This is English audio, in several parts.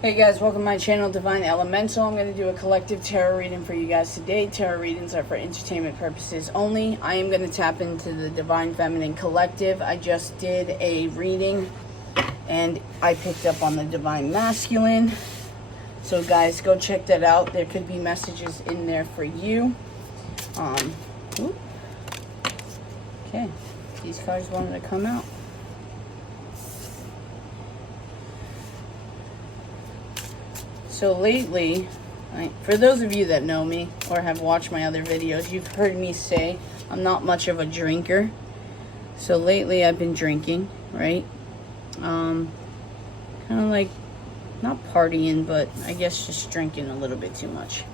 Hey guys, welcome to my channel, Divine Elemental. I'm going to do a collective tarot reading for you guys today. Tarot readings are for entertainment purposes only. I am going to tap into the Divine Feminine Collective. I just did a reading and I picked up on the Divine Masculine. So guys, go check that out. There could be messages in there for you. Okay, these cards wanted to come out. So lately, for those of you that know me or have watched my other videos, you've heard me say I'm not much of a drinker. So lately I've been drinking, right? Kind of like, not partying, but I guess just drinking a little bit too much.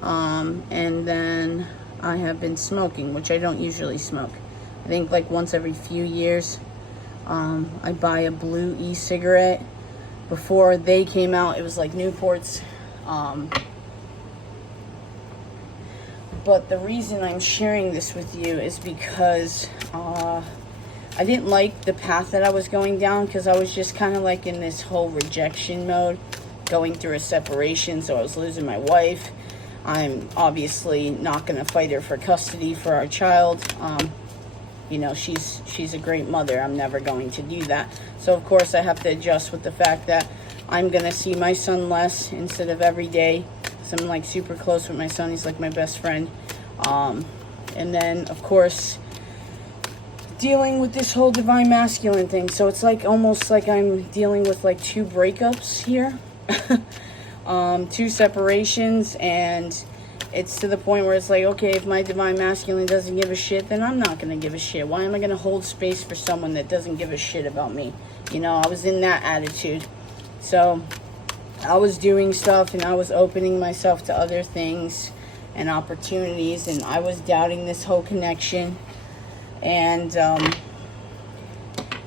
And then I have been smoking, which I don't usually smoke. I think like once every few years, I buy a blue e-cigarette. Before they came out, it was like Newports. But the reason I'm sharing this with you is because I didn't like the path that I was going down, because I was just kind of like in this whole rejection mode, going through a separation. So I was losing my wife. I'm obviously not going to fight her for custody for our child. You know, she's a great mother. I'm never going to do that. So, of course, I have to adjust with the fact that I'm going to see my son less instead of every day. So I'm, like, super close with my son. He's, like, my best friend. And then, of course, dealing with this whole Divine Masculine thing. So it's, like, almost like I'm dealing with, like, 2 breakups here. 2 separations, and it's to the point where it's like, okay, if my Divine Masculine doesn't give a shit, then I'm not going to give a shit. Why am I going to hold space for someone that doesn't give a shit about me? You know, I was in that attitude. So I was doing stuff, and I was opening myself to other things and opportunities, and I was doubting this whole connection. And,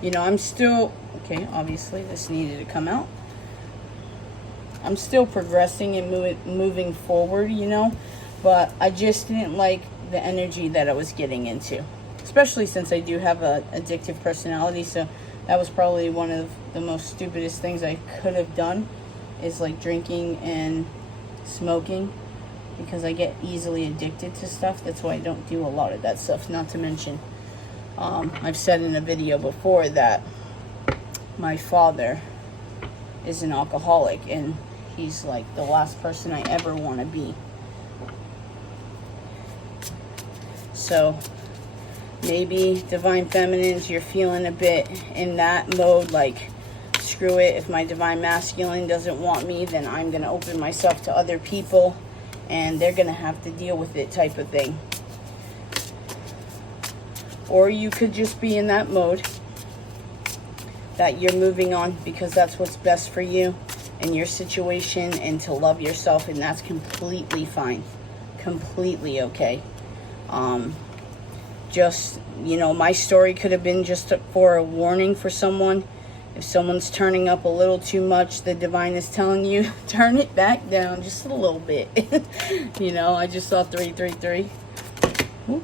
you know, I'm still, okay, obviously this needed to come out. I'm still progressing and moving forward, you know, but I just didn't like the energy that I was getting into, especially since I do have an addictive personality. So that was probably one of the most stupidest things I could have done, is like drinking and smoking, because I get easily addicted to stuff. That's why I don't do a lot of that stuff. Not to mention, I've said in a video before that my father is an alcoholic, and he's like the last person I ever want to be. So maybe Divine Feminines, you're feeling a bit in that mode, like, screw it, if my Divine Masculine doesn't want me, then I'm going to open myself to other people, and they're going to have to deal with it, type of thing. Or you could just be in that mode that you're moving on because that's what's best for you in your situation, and to love yourself, and that's completely fine, completely okay. Just, you know, my story could have been just for a warning for someone. If someone's turning up a little too much, the Divine is telling you, turn it back down just a little bit. You know, I just saw 333. Ooh.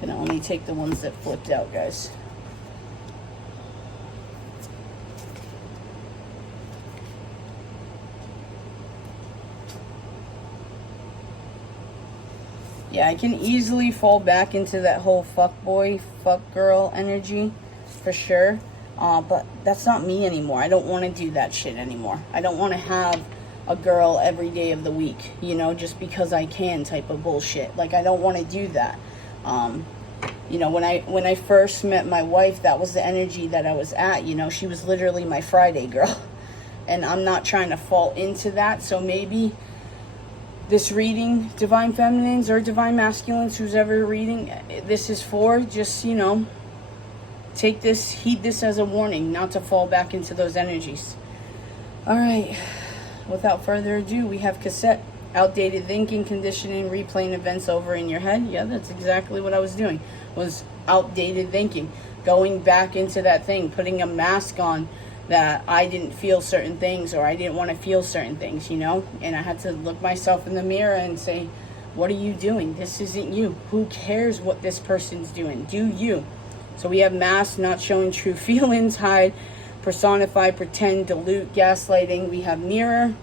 Gonna only take the ones that flipped out, guys. Yeah, I can easily fall back into that whole fuck boy, fuck girl energy, for sure. But that's not me anymore. I don't want to do that shit anymore. I don't want to have a girl every day of the week, you know, just because I can, type of bullshit. Like, I don't want to do that. You know, when I first met my wife, that was the energy that I was at. You know, she was literally my Friday girl. And I'm not trying to fall into that. So maybe this reading, Divine Feminines or Divine Masculines, who's ever reading, this is for, just, you know, take this, heed this as a warning, not to fall back into those energies. All right, without further ado, we have cassette, outdated thinking, conditioning, replaying events over in your head. Yeah, that's exactly what I was doing, was outdated thinking, going back into that thing, putting a mask on that I didn't feel certain things, or I didn't want to feel certain things, you know, and I had to look myself in the mirror and say, what are you doing? This isn't you. Who cares what this person's doing? Do you? So we have masks, not showing true feelings, hide personify, pretend, dilute, gaslighting. We have mirror,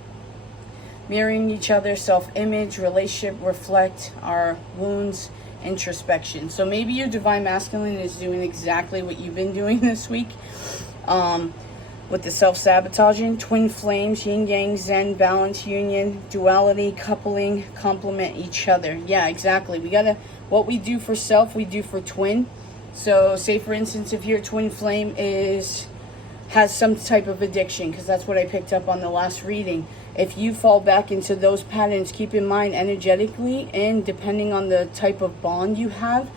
mirroring each other, self-image, relationship, reflect, our wounds, introspection. So maybe your divine masculine is doing exactly what you've been doing this week. With the self-sabotaging, twin flames, yin yang, zen, balance, union, duality, coupling, complement each other. Yeah, exactly. We gotta, what we do for self, we do for twin. So say for instance, if your twin flame has some type of addiction, because that's what I picked up on the last reading. If you fall back into those patterns, keep in mind energetically and depending on the type of bond you have,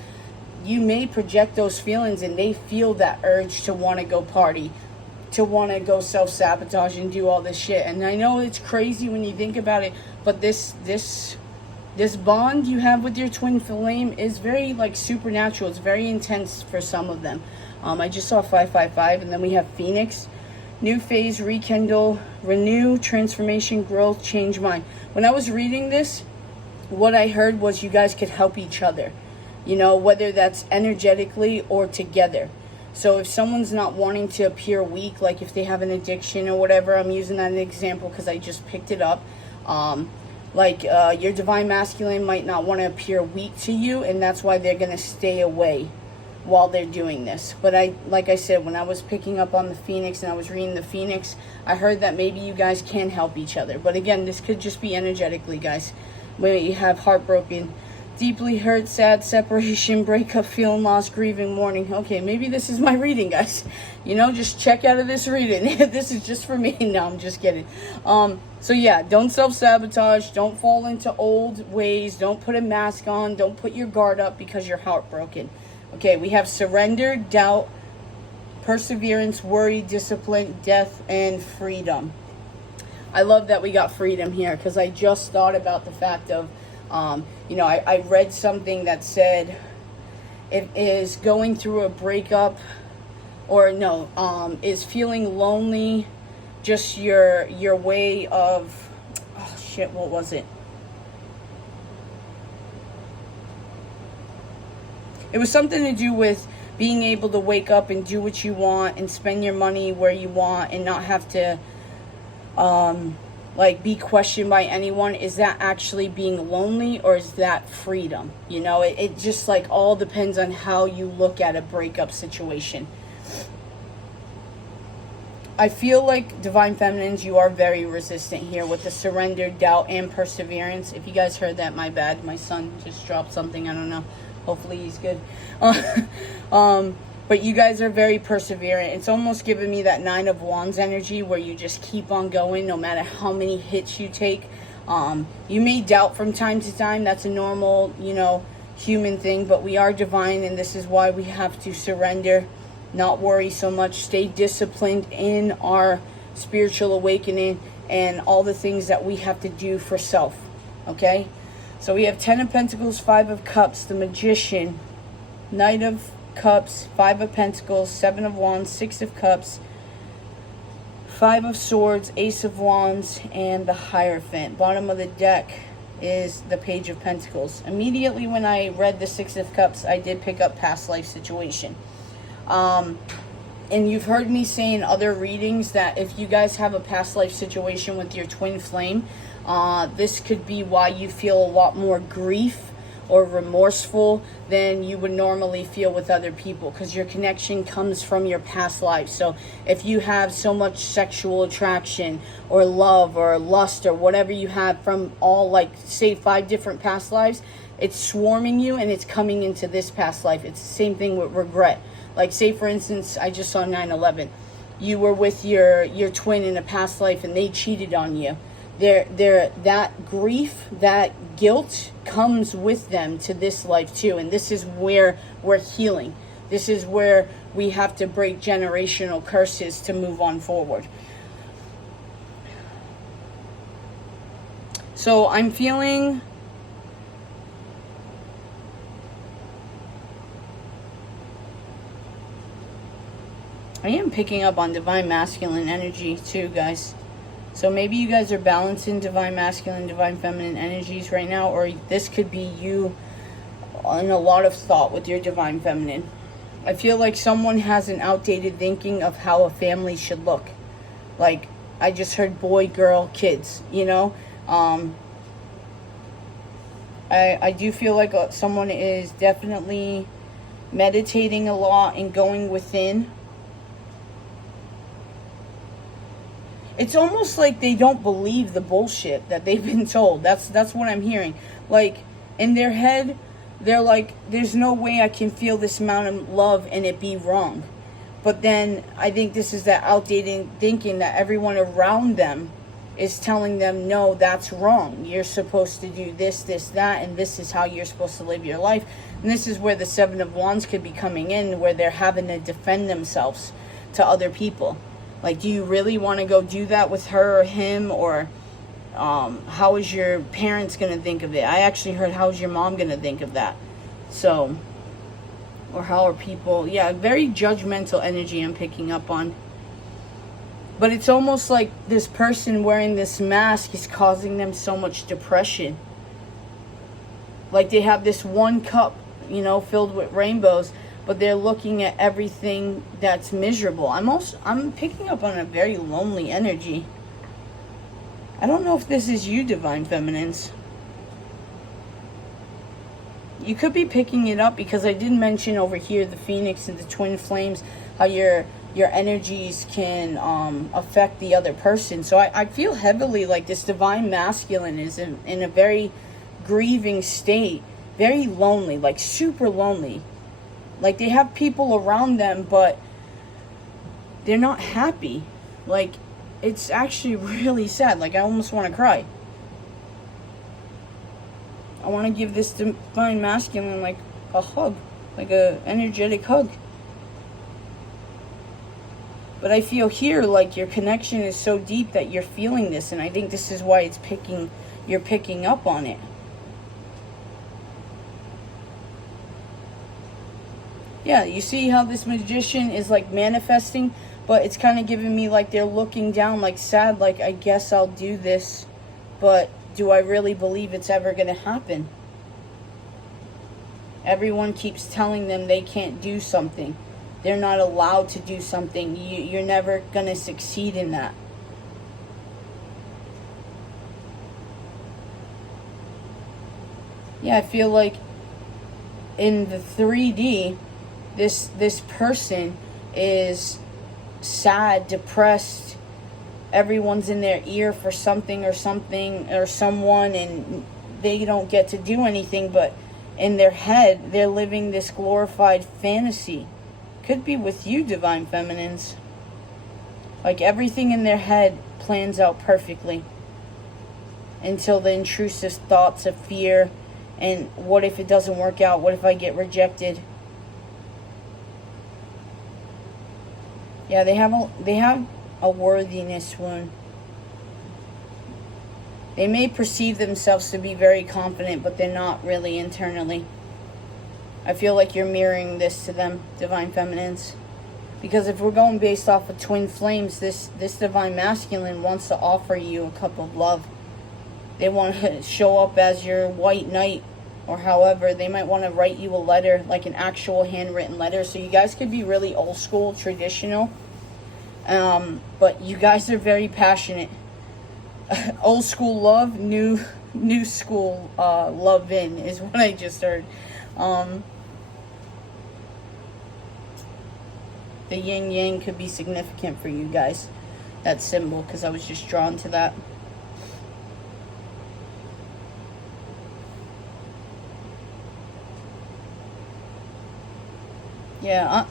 you may project those feelings and they feel that urge to want to go party, to want to go self-sabotage and do all this shit. And I know it's crazy when you think about it, but this bond you have with your twin flame is very like supernatural. It's very intense for some of them. I just saw 555, and then we have Phoenix, new phase, rekindle, renew, transformation, growth, change mind. When I was reading this, what I heard was you guys could help each other, you know, whether that's energetically or together. So if someone's not wanting to appear weak, like if they have an addiction or whatever, I'm using that as an example because I just picked it up. Your divine masculine might not want to appear weak to you, and that's why they're going to stay away while they're doing this. But like I said, when I was picking up on the Phoenix and I was reading the Phoenix, I heard that maybe you guys can help each other. But again, this could just be energetically, guys. When you have heartbroken, deeply hurt, sad, separation, breakup, feeling lost, grieving, mourning. Okay, maybe this is my reading, guys. You know, just check out of this reading. This is just for me. No, I'm just kidding. So yeah, don't self-sabotage. Don't fall into old ways. Don't put a mask on. Don't put your guard up because you're heartbroken. Okay, we have surrender, doubt, perseverance, worry, discipline, death, and freedom. I love that we got freedom here because I just thought about the fact of, I read something that said it is going through a breakup is feeling lonely just your way of, oh shit, what was it? It was something to do with being able to wake up and do what you want and spend your money where you want and not have to be questioned by anyone. Is that actually being lonely or is that freedom? You know, it just like all depends on how you look at a breakup situation. I feel like Divine Feminines, you are very resistant here with the surrender, doubt, and perseverance. If you guys heard that, my bad. My son just dropped something. I don't know. Hopefully he's good. But you guys are very perseverant. It's almost giving me that 9 of Wands energy where you just keep on going no matter how many hits you take. You may doubt from time to time. That's a normal, human thing. But we are divine, and this is why we have to surrender, not worry so much, stay disciplined in our spiritual awakening and all the things that we have to do for self. Okay? So we have 10 of Pentacles, 5 of Cups, the Magician, Knight of Cups, 5 of Pentacles, 7 of Wands, 6 of Cups, 5 of Swords, Ace of Wands, and the Hierophant. Bottom of the deck is the Page of Pentacles. Immediately when I read the 6 of Cups, I did pick up past life situation. And you've heard me say in other readings that if you guys have a past life situation with your twin flame, this could be why you feel a lot more grief or remorseful than you would normally feel with other people, because your connection comes from your past life. So if you have so much sexual attraction or love or lust or whatever you have from all, say 5 different past lives, it's swarming you and it's coming into this past life. It's the same thing with regret. Like, say for instance, I just saw 9/11. You were with your twin in a past life and they cheated on you. That grief, that guilt comes with them to this life too. And this is where we're healing. This is where we have to break generational curses to move on forward. So I'm feeling I am picking up on Divine Masculine energy too, guys. So maybe you guys are balancing Divine Masculine, Divine Feminine energies right now, or this could be you in a lot of thought with your Divine Feminine. I feel like someone has an outdated thinking of how a family should look. Like, I just heard boy, girl, kids, you know? I do feel like someone is definitely meditating a lot and going within. It's almost like they don't believe the bullshit that they've been told. That's what I'm hearing. Like, in their head, they're like, there's no way I can feel this amount of love and it be wrong. But then I think this is that outdated thinking that everyone around them is telling them, no, that's wrong. You're supposed to do this, this, that, and this is how you're supposed to live your life. And this is where the Seven of Wands could be coming in, where they're having to defend themselves to other people. Like, do you really want to go do that with her or him? Or how is your parents going to think of it? I actually heard, how is your mom going to think of that? So, or how are people, yeah, very judgmental energy I'm picking up on. But it's almost like this person wearing this mask is causing them so much depression. Like, they have this one cup, you know, filled with rainbows, but they're looking at everything that's miserable. I'm picking up on a very lonely energy. I don't know if this is you, Divine Feminines. You could be picking it up because I did mention over here the Phoenix and the Twin Flames, how your energies can affect the other person. So I feel heavily like this Divine Masculine is in a very grieving state, very lonely, like super lonely. Like, they have people around them, but they're not happy. Like, it's actually really sad. Like, I almost want to cry. I want to give this Divine Masculine, like, a hug. Like, a energetic hug. But I feel here, like, your connection is so deep that you're feeling this. And I think this is why you're picking up on it. Yeah, you see how this Magician is, like, manifesting, but it's kind of giving me, like, they're looking down, like, sad, like, I guess I'll do this, but do I really believe it's ever going to happen? Everyone keeps telling them they can't do something. They're not allowed to do something. You're never going to succeed in that. Yeah, I feel like in the 3D, this person is sad, depressed. Everyone's in their ear for something or someone, and they don't get to do anything, but in their head, they're living this glorified fantasy. Could be with you, Divine Feminines. Like, everything in their head plans out perfectly until the intrusive thoughts of fear and what if it doesn't work out? What if I get rejected? Yeah, they have a worthiness wound. They may perceive themselves to be very confident, but they're not really internally. I feel like you're mirroring this to them, Divine Feminines. Because if we're going based off of Twin Flames, this Divine Masculine wants to offer you a cup of love. They want to show up as your white knight, or however. They might want to write you a letter, like an actual handwritten letter. So you guys could be really old school, traditional. But you guys are very passionate. Old school love, new school love in is what I just heard. The yin yang could be significant for you guys, that symbol, because I was just drawn to that. Yeah.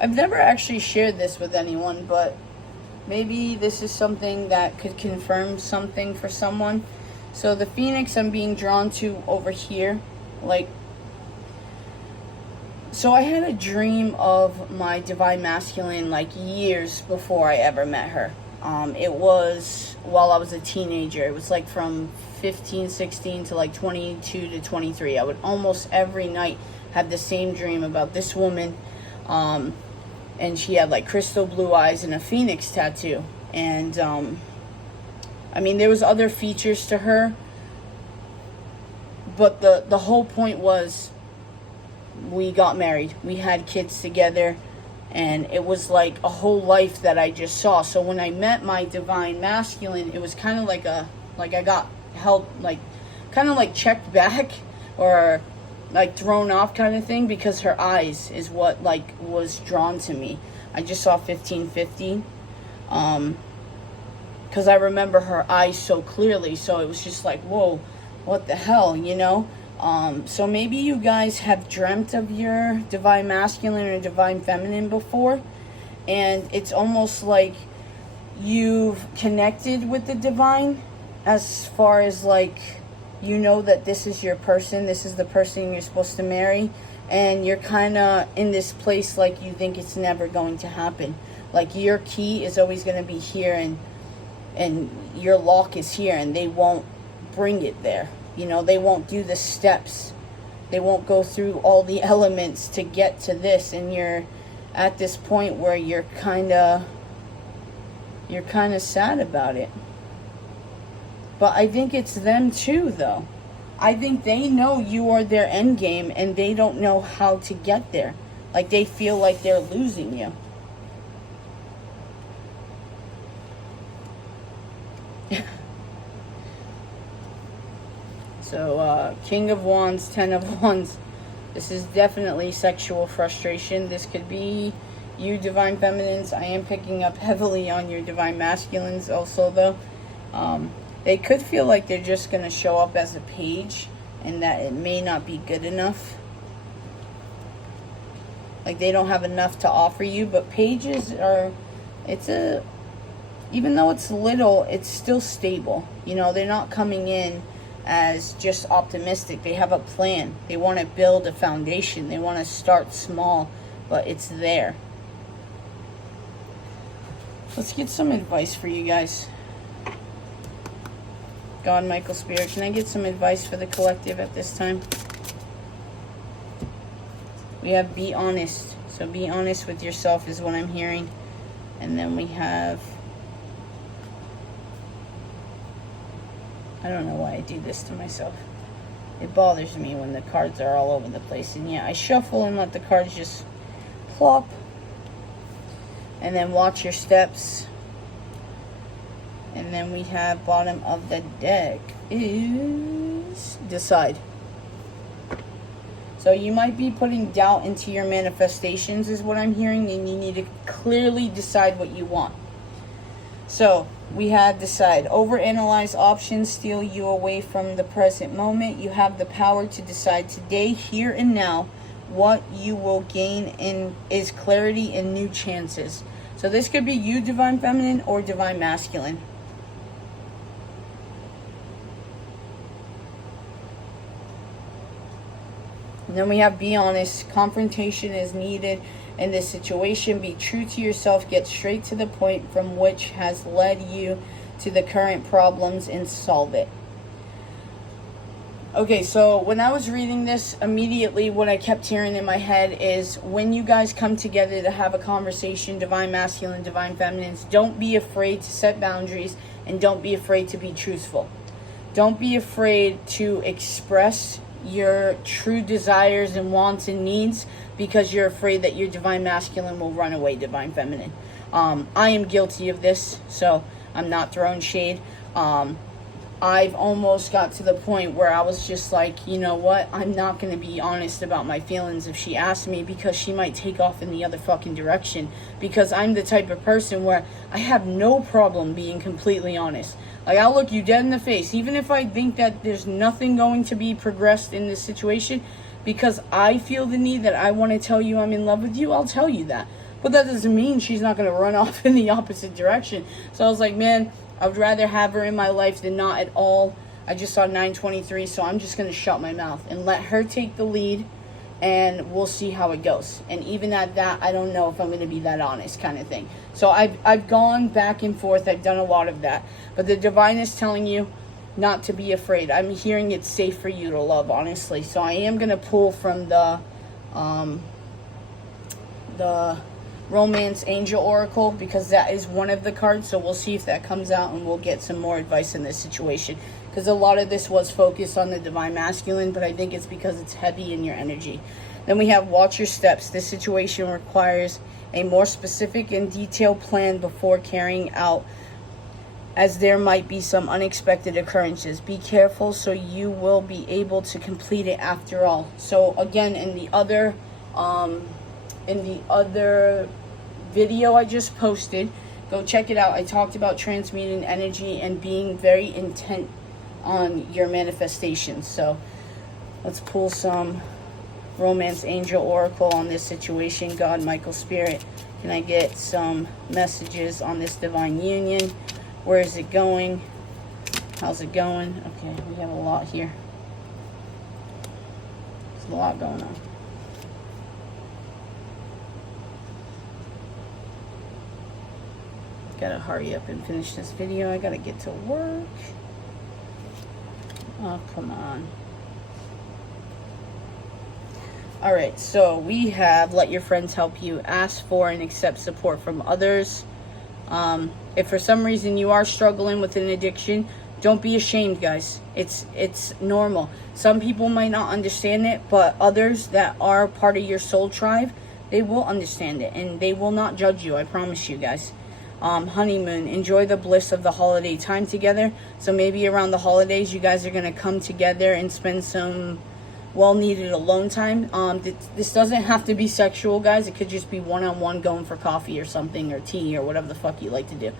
I've never actually shared this with anyone, but maybe this is something that could confirm something for someone. So the Phoenix I'm being drawn to over here, like, so I had a dream of my Divine Masculine, like, years before I ever met her. It was while I was a teenager. It was like from 15, 16 to like 22 to 23. I would almost every night have the same dream about this woman. And she had like crystal blue eyes and a phoenix tattoo. And, I mean, there was other features to her, But the whole point was we got married. We had kids together. And it was like a whole life that I just saw. So when I met my divine masculine, it was kind of like I got held, like, kind of like checked back or like thrown off kind of thing, because her eyes is what like was drawn to me. I just saw 1550. Because I remember her eyes so clearly. So it was just like, whoa, what the hell, you know? So maybe you guys have dreamt of your divine masculine or divine feminine before, and it's almost like you've connected with the divine as far as like, you know that this is your person, this is the person you're supposed to marry, and you're kind of in this place like you think it's never going to happen. Like your key is always going to be here, and your lock is here, and they won't bring it there. You know, they won't do the steps. They won't go through all the elements to get to this. And you're at this point where you're kind of sad about it. But I think it's them too, though. I think they know you are their end game, and they don't know how to get there. Like, they feel like they're losing you. So, King of Wands, Ten of Wands. This is definitely sexual frustration. This could be you, divine feminines. I am picking up heavily on your divine masculines also, though. They could feel like they're just going to show up as a page, and that it may not be good enough. Like, they don't have enough to offer you. But pages are, even though it's little, it's still stable. You know, they're not coming in as just optimistic. They have a plan. They want to build a foundation. They want to start small, but it's there. Let's get some advice for you guys. God, Michael, Spirit, can I get some advice for the collective at this time? We have be honest. So be honest with yourself is what I'm hearing. And then we have, I don't know why I do this to myself. It bothers me when the cards are all over the place. And yeah, I shuffle and let the cards just plop. And then watch your steps. And then we have bottom of the deck is decide. So you might be putting doubt into your manifestations is what I'm hearing. And you need to clearly decide what you want. So we had decide. Overanalyze options steal you away from the present moment. You have the power to decide today, here and now. What you will gain in is clarity and new chances. So this could be you, divine feminine, or divine masculine. And then we have be honest. Confrontation is needed in this situation. Be true to yourself. Get straight to the point from which has led you to the current problems and solve it. Okay, so when I was reading this, immediately what I kept hearing in my head is when you guys come together to have a conversation, divine masculine, divine feminines, don't be afraid to set boundaries, and don't be afraid to be truthful. Don't be afraid to express your true desires and wants and needs, because you're afraid that your divine masculine will run away, divine feminine. I am guilty of this, so I'm not throwing shade. I've almost got to the point where I was just like, you know what? I'm not going to be honest about my feelings if she asks me, because she might take off in the other fucking direction. Because I'm the type of person where I have no problem being completely honest. Like, I'll look you dead in the face, even if I think that there's nothing going to be progressed in this situation, because I feel the need that I want to tell you I'm in love with you, I'll tell you that. But that doesn't mean she's not going to run off in the opposite direction. So I was like, man, I would rather have her in my life than not at all. I just saw 923, so I'm just going to shut my mouth and let her take the lead, and we'll see how it goes. And even at that, I don't know if I'm going to be that honest kind of thing. So I've gone back and forth. I've done a lot of that. But the divine is telling you not to be afraid. I'm hearing it's safe for you to love, honestly. So I am going to pull from the Romance Angel Oracle, because that is one of the cards. So we'll see if that comes out, and we'll get some more advice in this situation. because a lot of this was focused on the divine masculine, but I think it's because it's heavy in your energy. Then we have watch your steps. This situation requires a more specific and detailed plan before carrying out, as there might be some unexpected occurrences. Be careful so you will be able to complete it after all. So again, in the other video I just posted, go check it out. I talked about transmuting energy and being very intent on your manifestations. So let's pull some Romance Angel Oracle on this situation. God, Michael, Spirit, can I get some messages on this divine union? Where is it going? How's it going? Okay, we have a lot here. There's a lot going on. Gotta hurry up and finish this video. I gotta get to work. Oh, come on. Alright, so we have let your friends help you, ask for and accept support from others. If for some reason you are struggling with an addiction, don't be ashamed, guys. It's normal. Some people might not understand it, but others that are part of your soul tribe, they will understand it and they will not judge you. I promise you, guys. Honeymoon, enjoy the bliss of the holiday time together. So maybe around the holidays, you guys are going to come together and spend some well-needed alone time. This doesn't have to be sexual, guys. It could just be one-on-one, going for coffee or something, or tea, or whatever the fuck you like to do.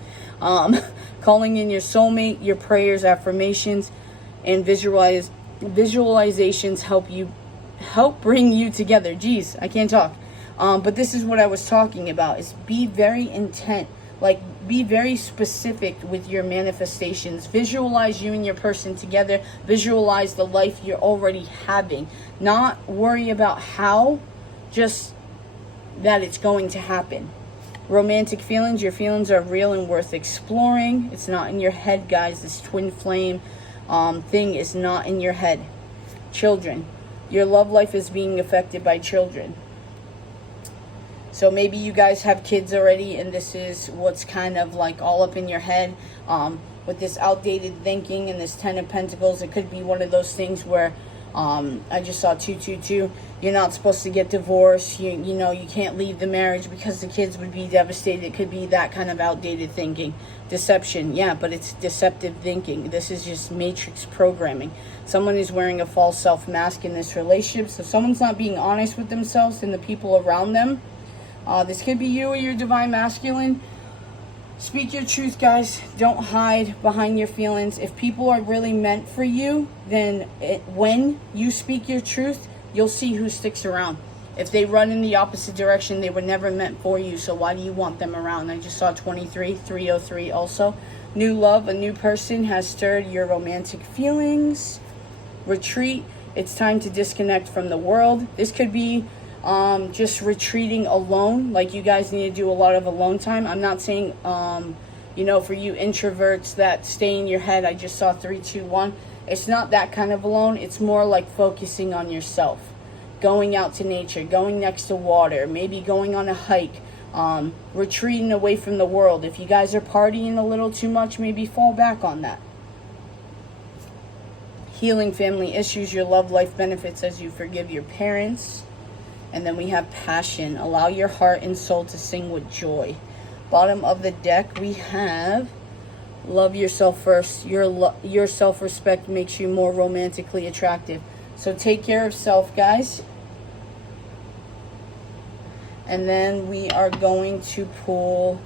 Calling in your soulmate, your prayers, affirmations, and visualizations help bring you together. Jeez, I can't talk. But this is what I was talking about, is be very intent. Like, be very specific with your manifestations. Visualize you and your person together. Visualize the life you're already having. Not worry about how, just that it's going to happen. Romantic feelings. Your feelings are real and worth exploring. It's not in your head, guys. This twin flame thing is not in your head. Children. Your love life is being affected by children. So maybe you guys have kids already and this is what's kind of like all up in your head. With this outdated thinking and this 10 of Pentacles, it could be one of those things where I just saw 222. You're not supposed to get divorced. You know, you can't leave the marriage because the kids would be devastated. It could be that kind of outdated thinking. Deception, yeah, but it's deceptive thinking. This is just matrix programming. Someone is wearing a false self mask in this relationship. So someone's not being honest with themselves and the people around them. This could be you or your divine masculine. Speak your truth, guys. Don't hide behind your feelings. If people are really meant for you, then when you speak your truth, you'll see who sticks around. If they run in the opposite direction, they were never meant for you. So why do you want them around? I just saw 23, 303 also. New love, a new person has stirred your romantic feelings. Retreat. It's time to disconnect from the world. This could be just retreating alone. Like, you guys need to do a lot of alone time. I'm not saying you know, for you introverts that stay in your head. I just saw 321. It's not that kind of alone. It's more like focusing on yourself, going out to nature, going next to water, maybe going on a hike, retreating away from the world. If you guys are partying a little too much, maybe fall back on that. Healing family issues. Your love life benefits as you forgive your parents. And then we have passion. Allow your heart and soul to sing with joy. Bottom of the deck, we have love yourself first. Your self-respect makes you more romantically attractive. So take care of self, guys. And then we are going to pull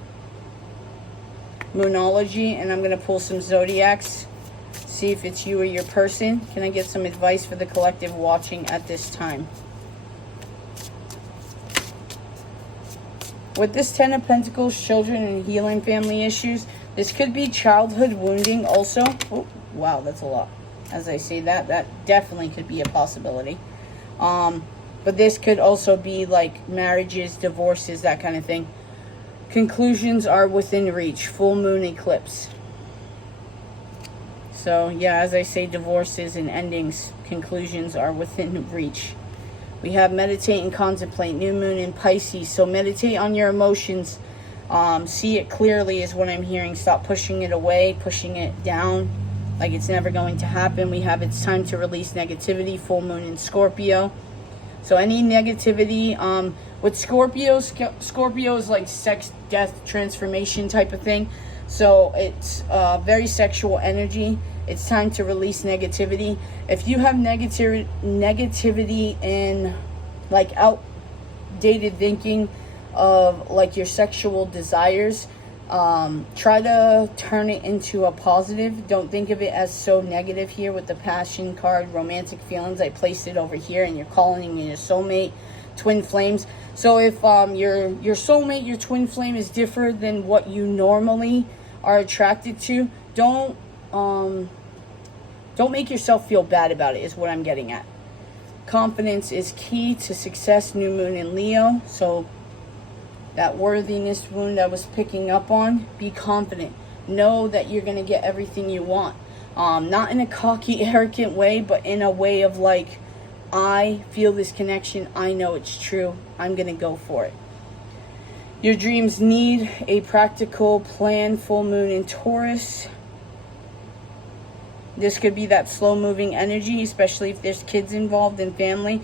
Moonology. And I'm going to pull some Zodiacs. See if it's you or your person. Can I get some advice for the collective watching at this time? With this 10 of Pentacles, children and healing family issues, this could be childhood wounding also. Oh, wow, that's a lot. As I say that definitely could be a possibility. But this could also be like marriages, divorces, that kind of thing. Conclusions are within reach. Full moon eclipse. So, yeah, as I say, divorces and endings, conclusions are within reach. We have meditate and contemplate. New moon in Pisces. So meditate on your emotions. See it clearly is what I'm hearing. Stop pushing it away, pushing it down. like it's never going to happen. We have it's time to release negativity, full moon in Scorpio. So any negativity, with Scorpio is like sex, death, transformation type of thing. So it's very sexual energy. It's time to release negativity. If you have negativity in like outdated thinking of like your sexual desires, try to turn it into a positive. Don't think of it as so negative here with the passion card, romantic feelings. I placed it over here, and you're calling in your soulmate, twin flames. So if your soulmate, your twin flame is different than what you normally are attracted to, don't make yourself feel bad about it, is what I'm getting at. Confidence is key to success, new moon in Leo. So that worthiness wound I was picking up on, be confident. Know that you're going to get everything you want. Not in a cocky, arrogant way, but in a way of like, I feel this connection. I know it's true. I'm going to go for it. Your dreams need a practical plan, full moon in Taurus. This could be that slow-moving energy, especially if there's kids involved in family.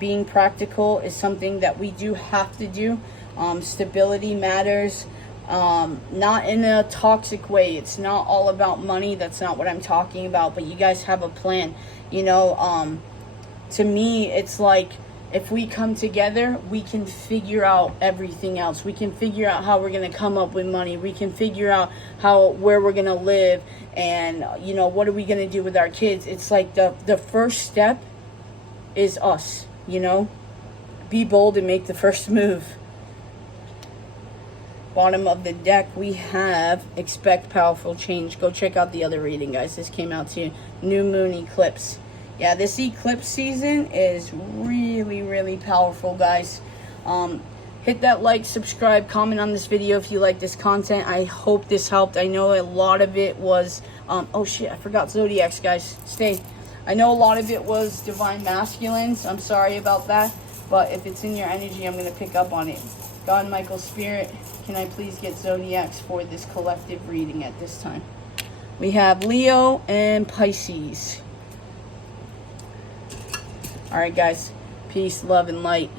Being practical is something that we do have to do. Stability matters, not in a toxic way. It's not all about money. That's not what I'm talking about. But you guys have a plan. You know, to me, it's like if we come together, we can figure out everything else. We can figure out how we're going to come up with money. We can figure out where we're going to live. And, you know, what are we going to do with our kids? It's like the first step is us, you know. Be bold and make the first move. Bottom of the deck, we have expect powerful change. Go check out the other reading, guys. This came out to you. New moon eclipse. Yeah, this eclipse season is really, really powerful, guys. Hit that like, subscribe, comment on this video if you like this content. I hope this helped. I know a lot of it was... oh, shit, I forgot zodiacs, guys. Stay. I know a lot of it was divine masculines. I'm sorry about that. But if it's in your energy, I'm going to pick up on it. God, Michael, Spirit, can I please get zodiacs for this collective reading at this time? We have Leo and Pisces. All right, guys. Peace, love, and light.